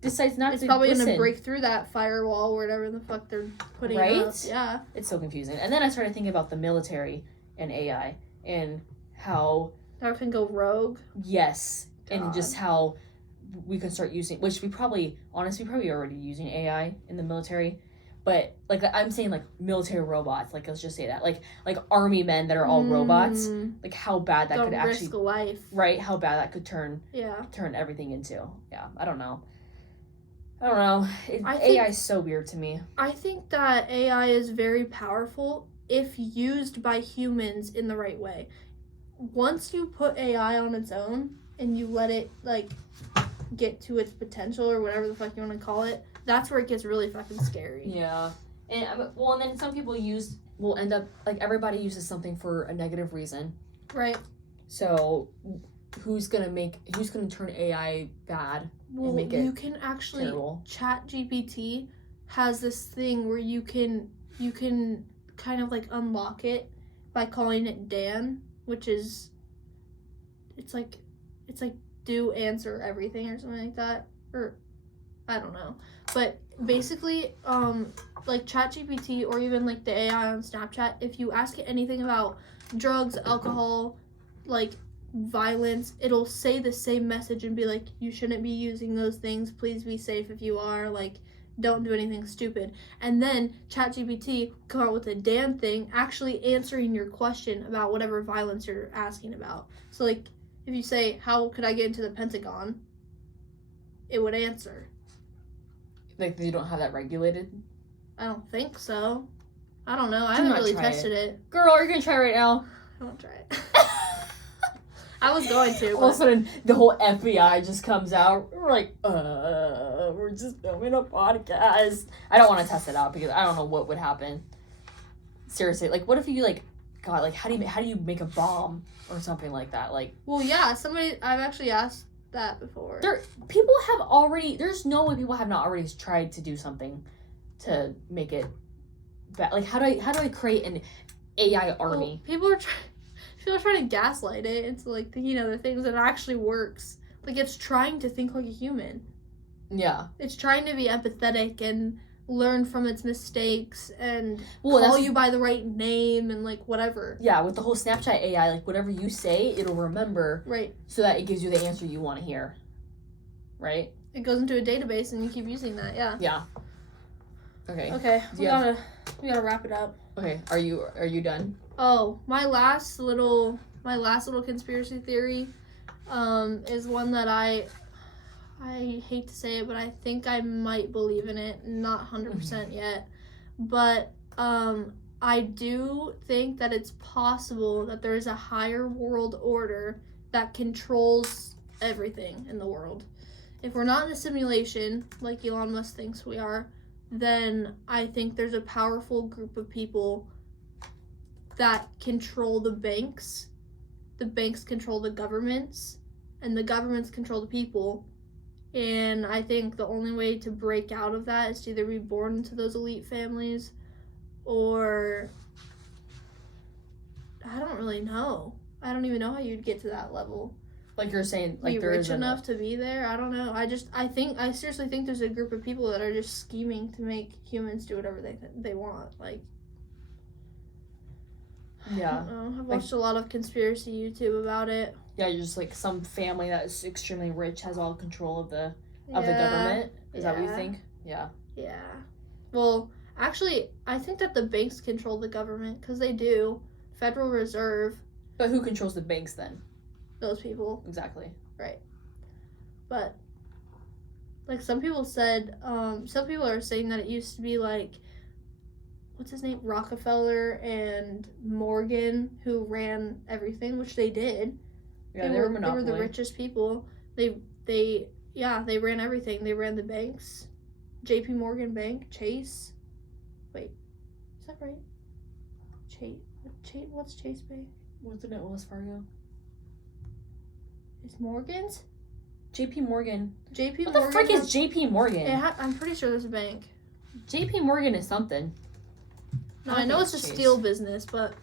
decides not to It's probably listen. Gonna break through that firewall or whatever the fuck they're putting up. Yeah. It's so confusing. And then I started thinking about the military and AI and how that can go rogue. Yes. God. And just how we can start using, which we probably already using AI in the military. But like I'm saying, like military robots, like let's just say that, like army men that are all robots, like how bad that could actually risk life, right? How bad that could turn everything into. Yeah, I don't know. AI is so weird to me. I think that AI is very powerful if used by humans in the right way. Once you put AI on its own and you let it like get to its potential or whatever the fuck you want to call it, that's where it gets really fucking scary. Yeah. And and then some people will end up like everybody uses something for a negative reason. Right. So who's gonna turn AI bad and make it you can actually terrible? ChatGPT has this thing where you can kind of like unlock it by calling it Dan, which is it's like do answer everything or something like that, or I don't know. But basically, like ChatGPT or even like the AI on Snapchat, if you ask it anything about drugs, alcohol, like violence, it'll say the same message and be like, you shouldn't be using those things. Please be safe if you are. Like, don't do anything stupid. And then ChatGPT come out with a Dan thing, actually answering your question about whatever violence you're asking about. So like, if you say, how could I get into the Pentagon? It would answer. Like, you don't have that regulated? I don't think so. I don't know. I haven't really tested it. Girl, are you going to try right now? I won't try it. I was going to. All of a sudden, the whole FBI just comes out. We're like, we're just filming a podcast. I don't want to test it out because I don't know what would happen. Seriously, like, what if you, like, God, like, how do you make a bomb or something like that? Like, well, yeah, I've actually asked that before. There's no way people have not already tried to do something to make it bad. Like, how do I create an AI army? Well, people are trying to gaslight it into like thinking other things that actually works. Like, it's trying to think like a human. Yeah. It's trying to be empathetic and learn from its mistakes and Well, call that's- you by the right name and like whatever. Yeah, with the whole Snapchat AI, like whatever you say, it'll remember Right. so that it gives you the answer you want to hear. Right? It goes into a database and you keep using that. Yeah. Yeah. Okay. Okay. We Yeah. gotta wrap it up. Okay. Are you done? Oh, my last little conspiracy theory, is one that I hate to say it, but I think I might believe in it. Not 100% yet, but I do think that it's possible that there is a higher world order that controls everything in the world. If we're not in a simulation like Elon Musk thinks we are, then I think there's a powerful group of people that control the banks control the governments, and the governments control the people. And I think the only way to break out of that is to either be born into those elite families, or I don't really know. I don't even know how you'd get to that level. Like you're saying, like Be there rich is enough to be there. I don't know. I seriously think there's a group of people that are just scheming to make humans do whatever they want. Like, I Yeah. don't know. I've watched a lot of conspiracy YouTube about it. Yeah, you're just like some family that is extremely rich has all control of the Yeah. government. Is that what you Yeah. think? Yeah. Yeah. Well, actually, I think that the banks control the government because they do. Federal Reserve, But who controls the banks then? those people. Exactly. But, like, some people are saying that it used to be like, what's his name? Rockefeller and Morgan who ran everything, which they did. Yeah, They were were monopoly. the richest people. They ran everything. They ran the banks. JP Morgan Bank, Chase. Wait, is that right? What's Chase Bank? Wasn't it Wells Fargo? It's Morgan's? JP Morgan. JP What Morgan. the frick is JP Morgan? I'm pretty sure there's a bank. JP Morgan is something. No, I I know think it's a it's Chase. steel business, but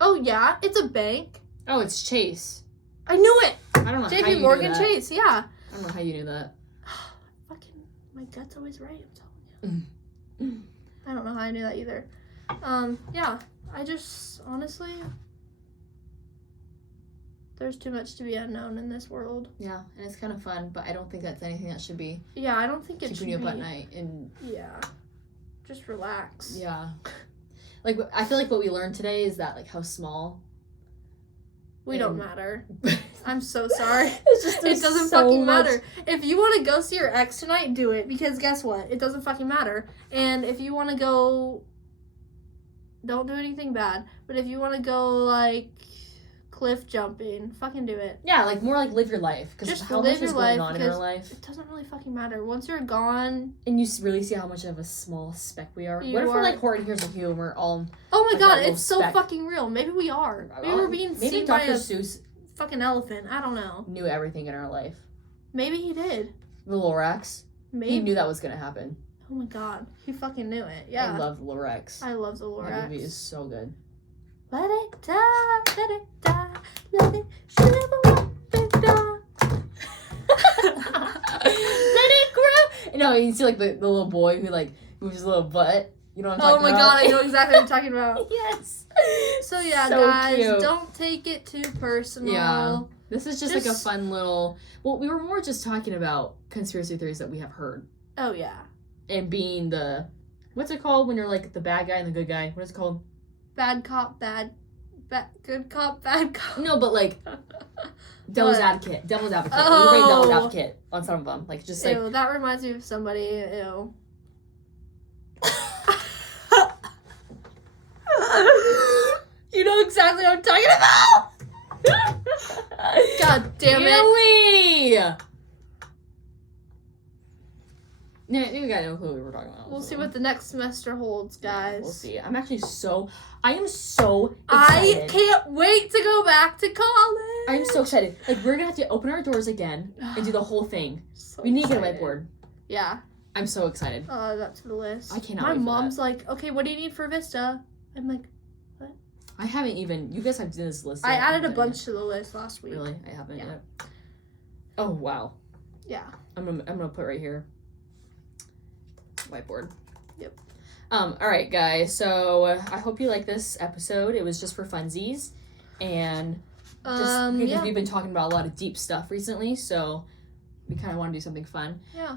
oh yeah, it's a bank. Oh, it's Chase. I knew it. I don't know how JP you Morgan knew that. Chase. Yeah. I don't know how you knew that. Fucking, my gut's always right. I'm telling you. I don't know how I knew that either. Yeah. I just honestly, there's too much to be unknown in this world. Yeah, and it's kind of fun, but I don't think that's anything that should be Yeah, I don't think it should keeping you be. up at night. And Yeah. Just relax. yeah, like I feel like what we learned today is that like how small. We don't And- matter. I'm so sorry. It's just It there's doesn't so fucking much- matter. If you want to go see your ex tonight, do it. Because guess what? It doesn't fucking matter. And if you want to go, don't do anything bad. But if you want to go, like, cliff jumping, fucking do it. Yeah, like more like live your life because Just how live much is your going life on in our because life, It doesn't really fucking matter. Once you're gone, and you really see how much of a small speck we are. You What if we're are- like Horton Hears a Humor all? oh my Like god, that little it's so speck. fucking real. Maybe we are. Maybe we're being Maybe seen by Dr. a Seuss fucking elephant. I don't know. knew everything in our life. Maybe he did. The Lorax. He Maybe. knew that was gonna happen. Oh my god, he fucking knew it. Yeah. I love the Lorax. I love the Lorax. That movie is so good. Let it die, let it die, let it shiver, let it die. Let it grow. No, you see like the little boy who like moves his little butt. You know what I'm Oh talking my about? god, I know exactly what you're talking about. Yes. So yeah, So guys, cute. don't take it too personal. Yeah. This is just like a Just- fun little. Well, we were more just talking about conspiracy theories that we have heard, Oh yeah. and being the what's it called when you're like the bad guy and the good guy? What is it called? Bad cop, good cop, bad cop. No, but like devil's What? advocate. Devil's advocate. Oh. We're great devil's advocate on some of them. Like just like Ew, that reminds me of somebody. Ew. You know exactly what I'm talking about. God damn it. Really? Yeah, you got no clue what we were talking about. We'll so. see what the next semester holds, guys. We'll see. I am so I excited. can't wait to go back to college. I'm so excited. Like, we're gonna have to open our doors again and do the whole thing. So We need to get a excited. whiteboard. Yeah. I'm so excited. I'll add that to the list. I cannot My wait for mom's like, okay, what do you need for Vista? I'm like, I haven't even. You guys have done this list. I yet. added a haven't done bunch to the list last it week. yet. Really, I haven't Yeah. yet. Oh wow. Yeah. I'm gonna put right here. whiteboard. Yep. All right, guys. So I hope you like this episode. It was just for funsies, and just because we've been talking about a lot of deep stuff recently, so we kind of want to do something fun. Yeah.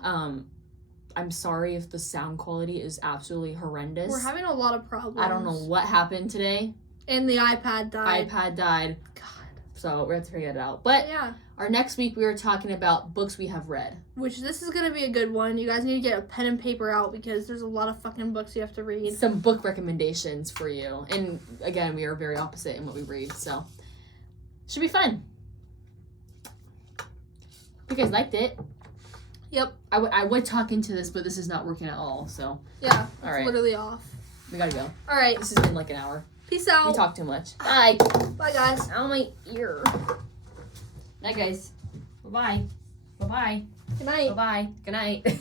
I'm sorry if the sound quality is absolutely horrendous. We're having a lot of problems. I don't know what happened today. And the iPad died. God. So we have to figure it out. But yeah. Our next week we were talking about books we have read. Which this is going to be a good one. You guys need to get a pen and paper out because there's a lot of fucking books you have to read. Some book recommendations for you. And again, we are very opposite in what we read. So should be fun. You guys liked it. Yep. I would talk into this, but this is not working at all. So yeah. All right. Literally off. We gotta go. All right. This has been like an hour. Peace out. We talk too much. Bye. Bye, guys. Ow, my ear. Night, guys. Bye-bye. Bye-bye. Good night. Bye-bye. Good night.